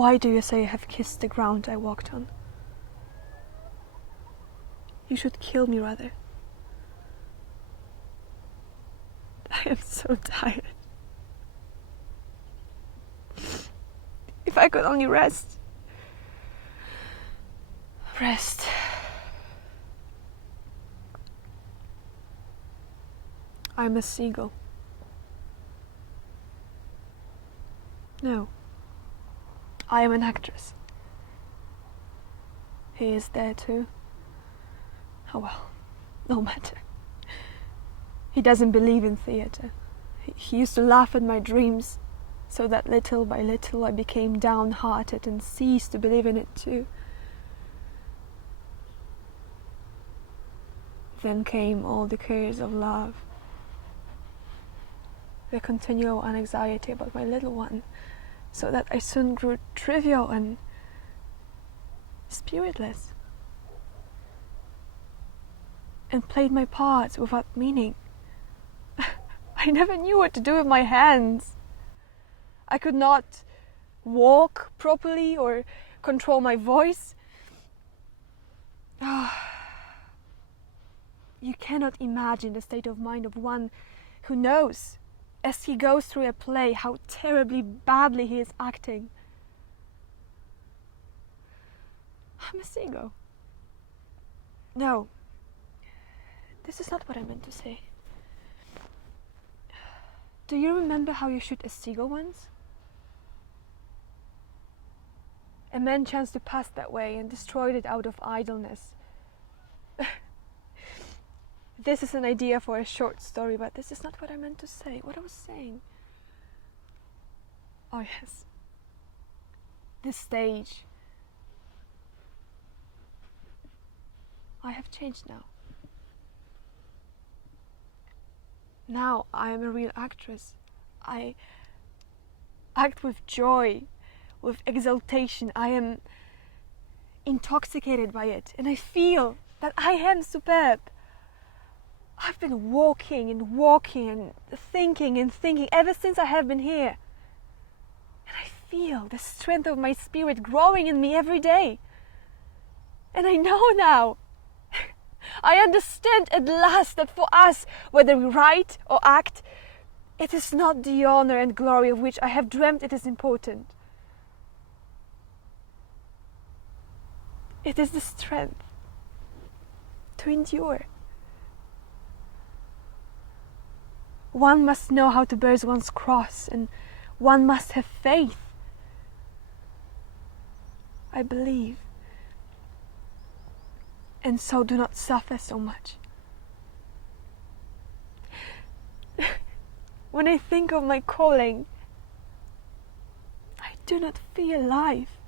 Why do you say I have kissed the ground I walked on? You should kill me rather. I am so tired. If I could only rest. Rest. I'm a seagull. No. I am an actress. He is there too. Oh well, no matter. He doesn't believe in theatre. He used to laugh at my dreams, so that little by little I became downhearted and ceased to believe in it too. Then came all the cares of love, the continual anxiety about my little one, so that I soon grew trivial and spiritless, and played my parts without meaning. I never knew what to do with my hands. I could not walk properly or control my voice. You cannot imagine the state of mind of one who knows, as he goes through a play, how terribly badly he is acting. I'm a seagull. No, this is not what I meant to say. Do you remember how you shot a seagull once? A man chanced to pass that way and destroyed it out of idleness. This is an idea for a short story, but this is not what I meant to say. What I was saying. Oh yes. The stage. I have changed now. Now I am a real actress. I act with joy, with exultation. I am intoxicated by it, and I feel that I am superb. I've been walking and thinking ever since I have been here. And I feel the strength of my spirit growing in me every day. And I know now, I understand at last that for us, whether we write or act, it is not the honor and glory of which I have dreamt it is important. It is the strength to endure. One must know how to bear one's cross, and one must have faith. I believe, and so do not suffer so much. When I think of my calling, I do not feel life.